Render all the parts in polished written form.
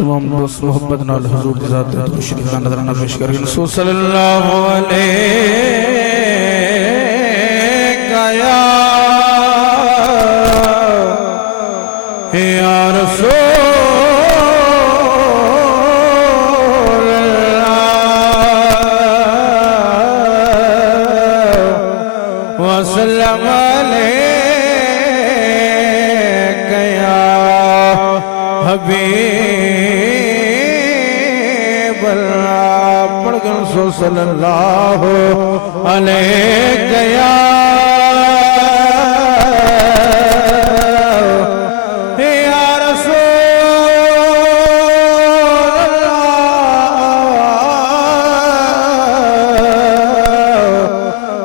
तमाम दोस्त मोहब्बत नाल हुजूर दी ज़ात ते तशरीफ नज़राना पेश कर रसूल सल्लल्लाहु अलैहि या रसूल अल्लाह वसल्लम अलैका या हबीब अल्लाह। पढ़ कर रसूल सल्लल्लाहु अलैहि या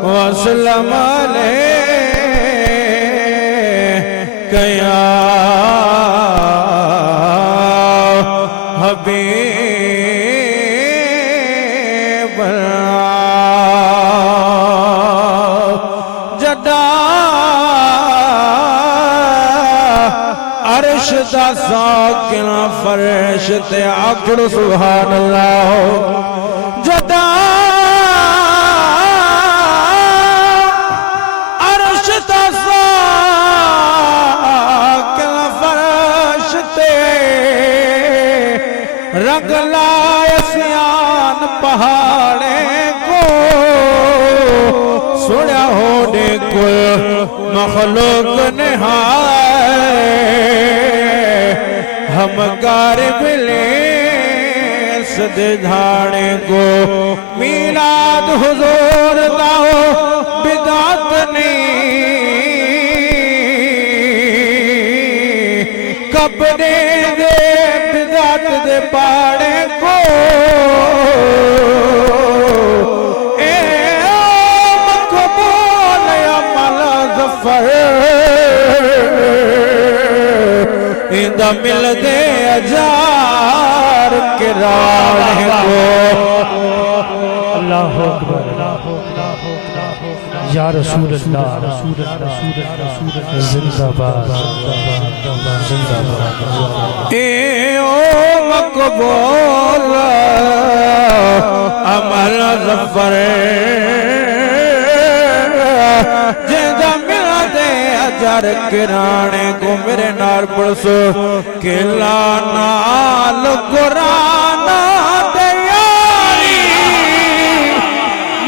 वसल्लम अलैका या हबीब अल्लाह। जदा अर्श दा साकिन फर्श ते आखड़ सुभान अल्लाह। जदा रगला सियान पहाड़े को सुना होने को मखलूक निहाय हम कार मिले सदाने को मीलाद हुजूर दाओ बिदात नहीं कपड़े दे बिदात दे पाड़े को ए मकबूल अमल ज़फ़र इंदा मिल दे अजार किराने को। अल्लाहु अकबर या रसूल अल्लाह जिंदाबाद जिंदाबाद। ए ओ मकबूल अमल ज़फ़र जिंदा मिल दे अजार किराने को। मेरे नाल पड़सो किला नाल कुरान दे यारी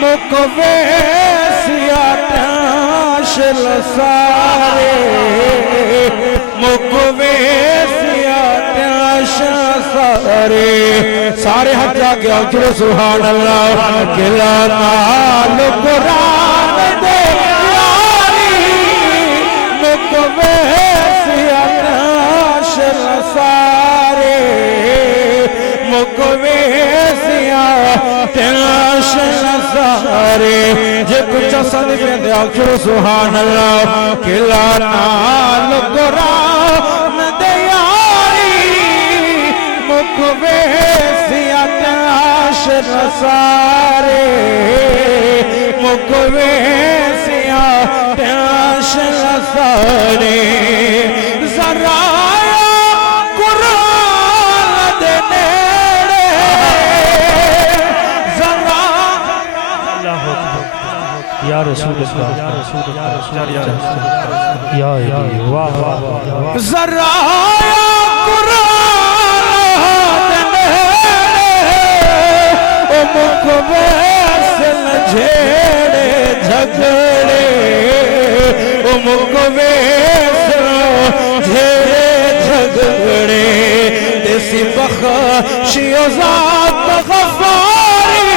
मुकवे सियाटल सारे मुकवे सारे सारे हट जाके आखिर सुभान अल्लाह। किला नाल कुरान दे यारी मुकवे सियाटल सारे मुकवे सियाटल सारे जे कुछ सद में आखिर सुभान अल्लाह। किला नाल कुरान दे मुकवे सियाटल सारे मुकवे सियाटल सारे जरा कुरान दे नेड़े जरा या रसूल अल्लाह या वाह वाह जरा मुकवे झेड़े झगड़े ओ मुकवे झेड़े झगड़े देसी बख्शियो ज़ात गफ़ारी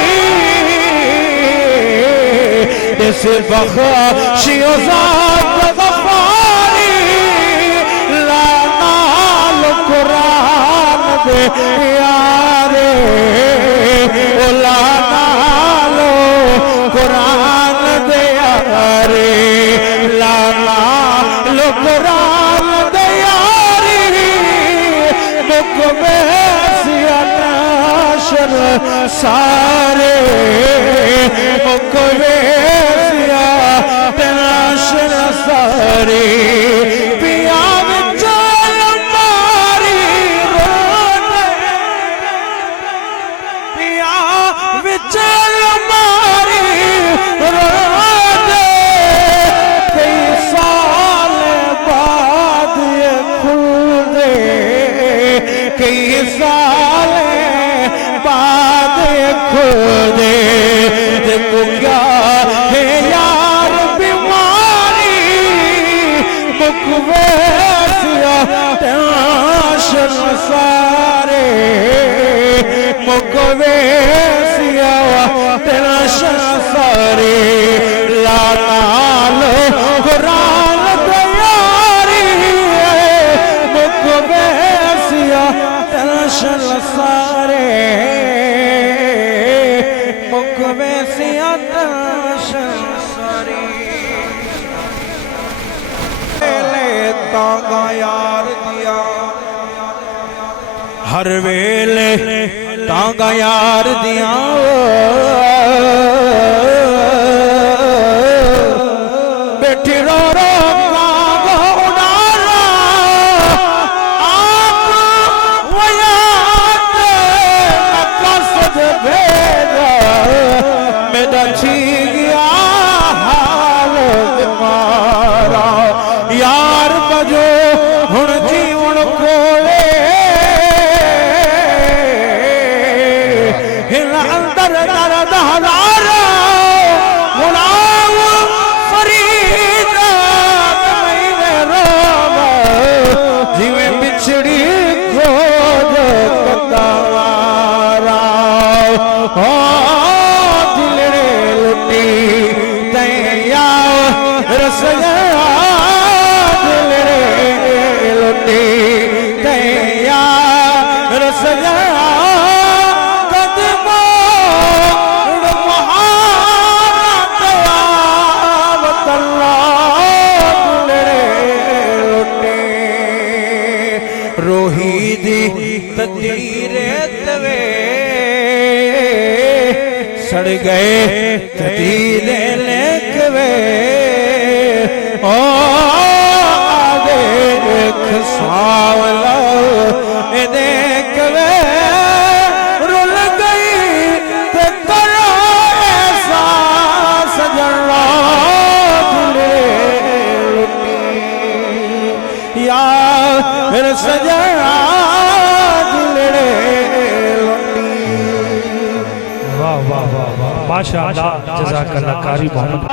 देसी बख्शियो ज़ात गफ़ारी लाना लो कुरान दे यारे ओ लाना लो कुरान दे यारे लाना लो कुरान दे यारी मुकवे सियाटल सारे मुकवे सियाटल सारे पिया विच मारी रोने कई साल बाद खुदे देखो क्या है यार बीमारी मुकवेसिया टेंशन सारे मुकवेसिया टेंशन सारे लाल कुरान तैयारी मुकवेसिया टेंशन सारे मुकवेसिया टेंशन सारे तांगा यार दिया हर वेले तांगा यार दिया बैठी रो रो कांगा उड़ारा आप वयात मकसद भेजा मेरा छी गया हाल तुम्हारा यार बजो हुण जीवन कोले हिल अंदर दर्द हजारा गुलाम फरीद मैंने रोवा जिवे बिछड़ी खोज कतावारा हो दिलड़े लुटी तैया रसया रोहीदी तदीरे तवे सड़ गए तदीरे लेकवे ओ आगे देख सावला देखवे रुल गई ते करो ऐसा सजना दिले लुटी यार सजना दिले लुटी वाह वाह वाह वाह माशाअल्लाह जज़ाकल्लाह कारी मोहम्मद।